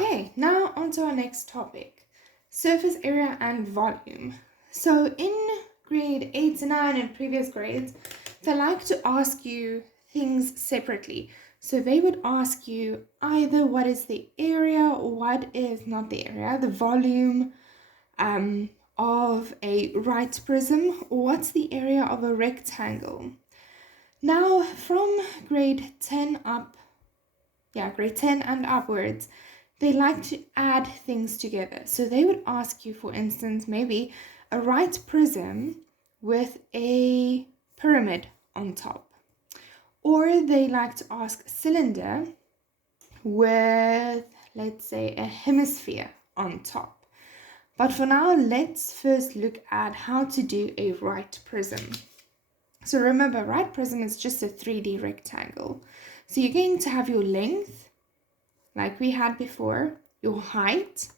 Okay, now on to our next topic, surface area and volume. So in grade 8 to 9 and previous grades, they like to ask you things separately. So they would ask you either what is the area or what is not the area, the volume of a right prism, or what's the area of a rectangle. Now from grade 10 grade 10 and upwards, they like to add things together. So they would ask you, for instance, maybe a right prism with a pyramid on top. Or they like to ask a cylinder with, let's say, a hemisphere on top. But for now, let's first look at how to do a right prism. So remember, right prism is just a 3D rectangle. So you're going to have your length, like we had before, your height.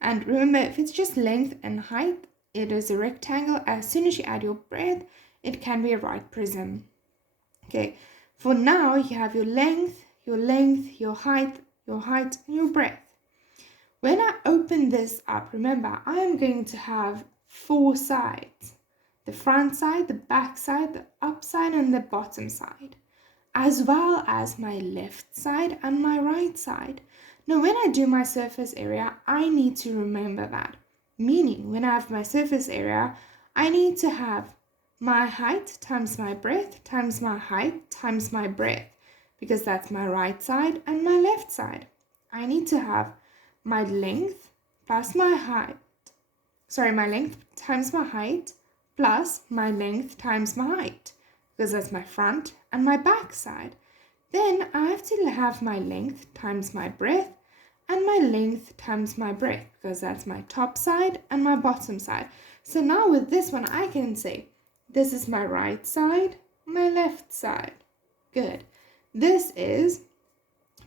And remember, if it's just length and height, it is a rectangle. As soon as you add your breadth, it can be a right prism. Okay, for now, you have your length, your height, and your breadth. When I open this up, remember, I am going to have 4 sides. The front side, the back side, the up side, and the bottom side, as well as my left side and my right side. Now, when I do my surface area, I need to remember that. Meaning, when I have my surface area, I need to have my height times my breadth times my height times my breadth, because that's my right side and my left side. I need to have my length plus my height. My length times my height plus my length times my height, because that's my front and my back side. Then I have to have my length times my breadth and my length times my breadth, because that's my top side and my bottom side. So now with this one, I can say, this is my right side, my left side. Good. This is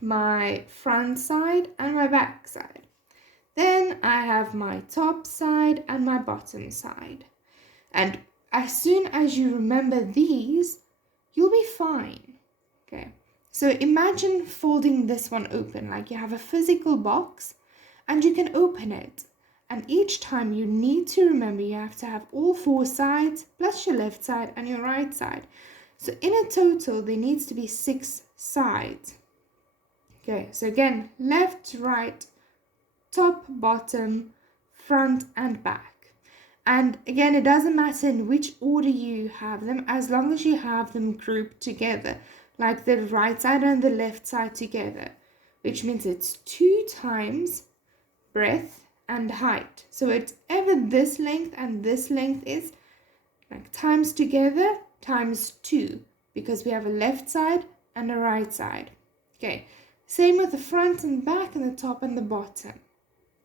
my front side and my back side. Then I have my top side and my bottom side. And as soon as you remember these, you'll be fine. Okay, so imagine folding this one open, like you have a physical box and you can open it. And each time you need to remember you have to have all 4 sides plus your left side and your right side. So in a total, there needs to be 6 sides. Okay, so again, left, right, top, bottom, front, and back. And again, it doesn't matter in which order you have them, as long as you have them grouped together, like the right side and the left side together, which means it's 2 times breadth and height. So whatever this length and this length is, like times together, times 2, because we have a left side and a right side. Okay, same with the front and back and the top and the bottom.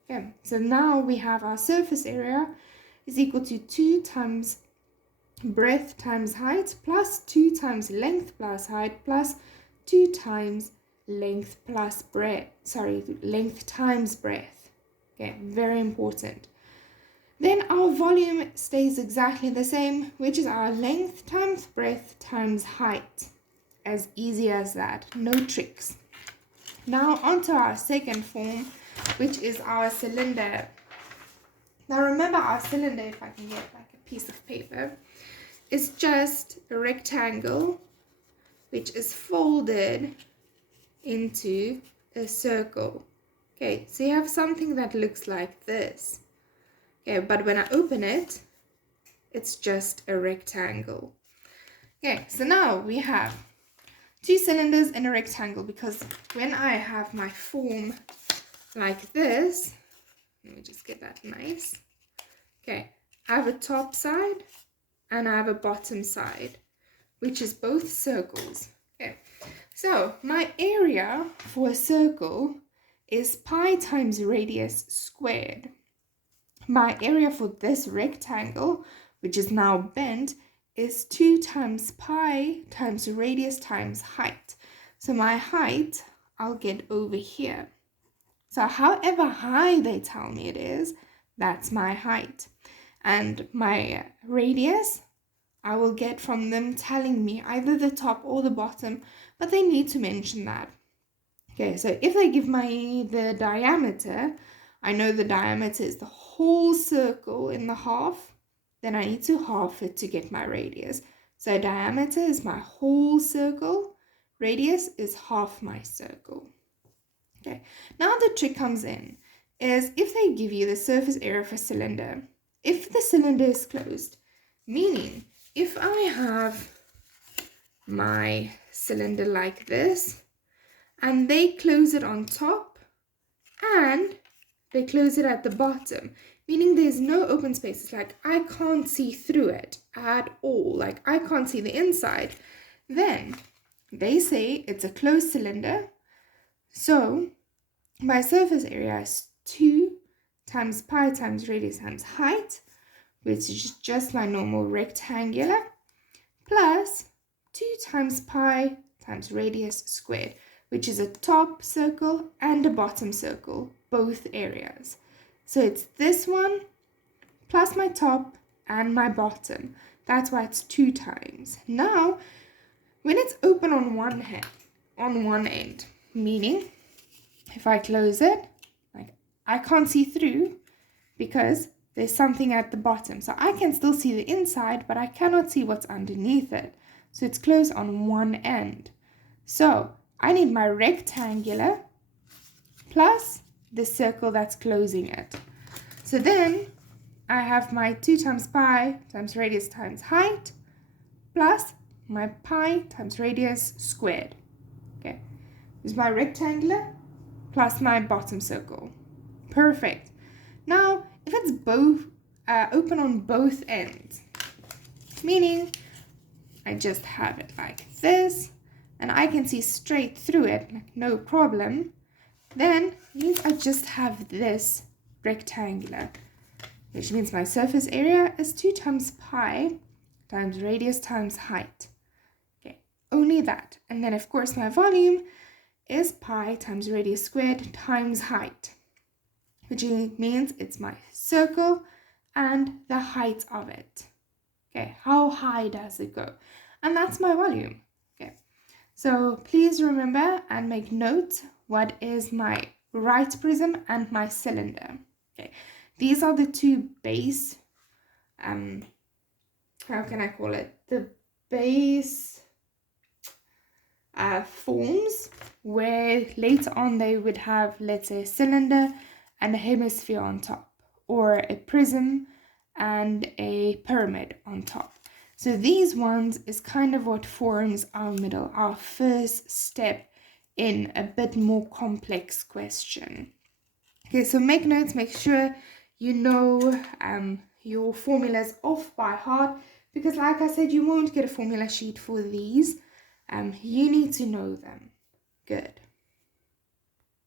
Okay, so now we have our surface area is equal to 2 times breadth times height plus 2 times length plus height plus 2 times length plus breadth. Length times breadth. Okay, very important. Then our volume stays exactly the same, which is our length times breadth times height. As easy as that, no tricks. Now onto our second form, which is our cylinder. Now remember, our cylinder, if I can get like a piece of paper, is just a rectangle which is folded into a circle. Okay, so you have something that looks like this. Okay, but when I open it, it's just a rectangle. Okay, so now we have 2 cylinders in a rectangle, because when I have my form like this, let me just get that nice. Okay, I have a top side and I have a bottom side, which is both circles. Okay, so my area for a circle is pi times radius squared. My area for this rectangle, which is now bent, is 2 times pi times radius times height. So my height, I'll get over here. So however high they tell me it is, that's my height. And my radius, I will get from them telling me either the top or the bottom, but they need to mention that. Okay, so if they give me the diameter, I know the diameter is the whole circle in the half, then I need to half it to get my radius. So diameter is my whole circle, radius is half my circle. Okay, now the trick comes in, is if they give you the surface area of a cylinder, if the cylinder is closed, meaning if I have my cylinder like this, and they close it on top and they close it at the bottom, meaning there's no open space. It's like I can't see through it at all, like I can't see the inside. Then they say it's a closed cylinder, so my surface area is 2 times pi times radius times height, which is just my normal rectangular, plus 2 times pi times radius squared, which is a top circle and a bottom circle, both areas. So it's this one plus my top and my bottom. That's why it's 2 times. Now, when it's open on one end, meaning if I close it, like I can't see through because there's something at the bottom. So I can still see the inside, but I cannot see what's underneath it. So it's closed on one end. So I need my rectangular plus the circle that's closing it. So then I have my 2 times pi times radius times height plus my pi times radius squared. Okay, this is my rectangular plus my bottom circle. Perfect. Now, if it's both open on both ends, meaning I just have it like this, and I can see straight through it, like no problem, then means I just have this rectangular, which means my surface area is 2 times pi times radius times height. Okay, only that. And then of course my volume is pi times radius squared times height, which means it's my circle and the height of it. Okay, how high does it go? And that's my volume. Okay, so please remember and make note what is my right prism and my cylinder. Okay, these are the two base, how can I call it? The base forms where later on they would have, let's say, a cylinder and a hemisphere on top, or a prism and a pyramid on top. So these ones is kind of what forms our middle, our first step in a bit more complex question. Okay, so make notes, make sure you know your formulas off by heart, because like I said, you won't get a formula sheet for these. You need to know them. Good.